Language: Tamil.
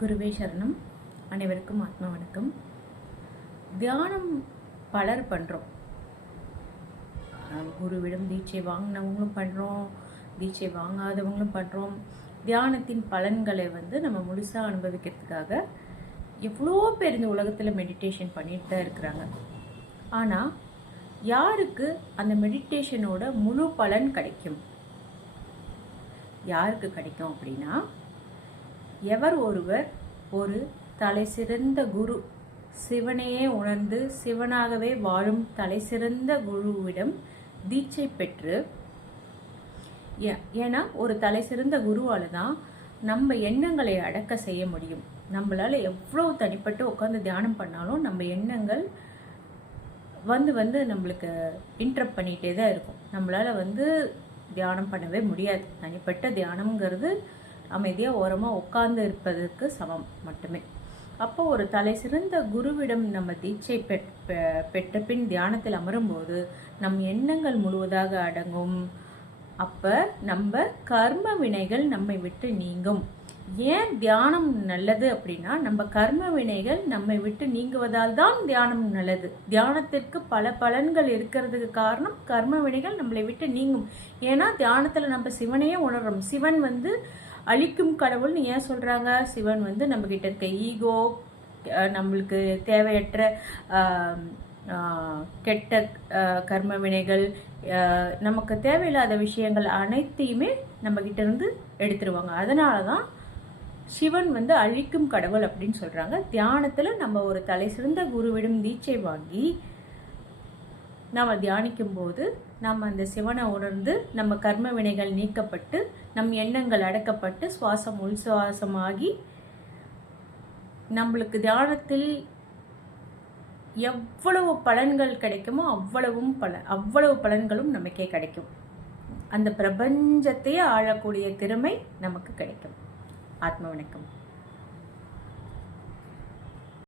குருவே சரணம். அனைவருக்கும் ஆத்ம வணக்கம். தியானம் பலர் பண்ணுறோம். குருவிடம் தீட்சை வாங்கினவங்களும் பண்ணுறோம், தீட்சை வாங்காதவங்களும் பண்ணுறோம். தியானத்தின் பலன்களை நம்ம முழுசாக அனுபவிக்கிறதுக்காக எவ்வளோ பேர் இந்த உலகத்தில் மெடிடேஷன் பண்ணிட்டு தான் இருக்கிறாங்க. ஆனால் யாருக்கு அந்த மெடிடேஷனோட முழு பலன் கிடைக்கும்? யாருக்கு கிடைக்கும் அப்படின்னா, எவர் ஒருவர் ஒரு தலை சிறந்த குரு, சிவனையே உணர்ந்து சிவனாகவே வாழும் தலை சிறந்த குருவிடம் தீட்சை பெற்று, ஏன்னா ஒரு தலை சிறந்த குருவால் தான் நம்ம எண்ணங்களை அடக்க செய்ய முடியும். நம்மளால எவ்வளவு தனிப்பட்டு உட்காந்து தியானம் பண்ணாலும் நம்ம எண்ணங்கள் வந்து நம்மளுக்கு இன்டரப்ட் பண்ணிகிட்டே தான் இருக்கும். நம்மளால தியானம் பண்ணவே முடியாது. தனிப்பட்ட தியானம்ங்கிறது அமைதியாக ஓரமாக உட்கார்ந்து இருப்பதற்கு சமம் மட்டுமே. அப்போ ஒரு தலை சிறந்த குருவிடம் நம்ம தீட்சை பெற்ற பின் தியானத்தில் அமரும்போது நம் எண்ணங்கள் முழுவதாக அடங்கும். அப்போ நம்ம கர்ம வினைகள் நம்மை விட்டு நீங்கும். ஏன் தியானம் நல்லது அப்படின்னா, நம்ம கர்ம வினைகள் நம்மை விட்டு நீங்குவதால் தான் தியானம் நல்லது. தியானத்திற்கு பல பலன்கள் இருக்கிறதுக்கு காரணம் கர்ம வினைகள் நம்மளை விட்டு நீங்கும். ஏன்னா தியானத்தில் நம்ம சிவனையே உணர்றோம். சிவன் அழிக்கும் கடவுள்னு ஏன் சொல்கிறாங்க? சிவன் நம்ம கிட்ட இருக்க ஈகோ, நம்மளுக்கு தேவையற்ற கெட்ட கர்ம வினைகள், நமக்கு தேவையில்லாத விஷயங்கள் அனைத்தையுமே நம்ம கிட்ட இருந்து எடுத்துருவாங்க. அதனால தான் சிவன் அழிக்கும் கடவுள் அப்படின்னு சொல்கிறாங்க. தியானத்தில் நம்ம ஒரு தலை சிறந்த குருவிடம் தீட்சை வாங்கி நாம் தியானிக்கும் போது நம்ம அந்த சிவனை உணர்ந்து நம்ம கர்ம வினைகள் நீக்கப்பட்டு நம் எண்ணங்கள் அடக்கப்பட்டு சுவாசம் உள்சுவாசமாகி நம்மளுக்கு தியானத்தில் எவ்வளவு பலன்கள் கிடைக்குமோ அவ்வளவு பலன்களும் நமக்கே கிடைக்கும். அந்த பிரபஞ்சத்தையே ஆளக்கூடிய திறமை நமக்கு கிடைக்கும். ஆத்ம வணக்கம்.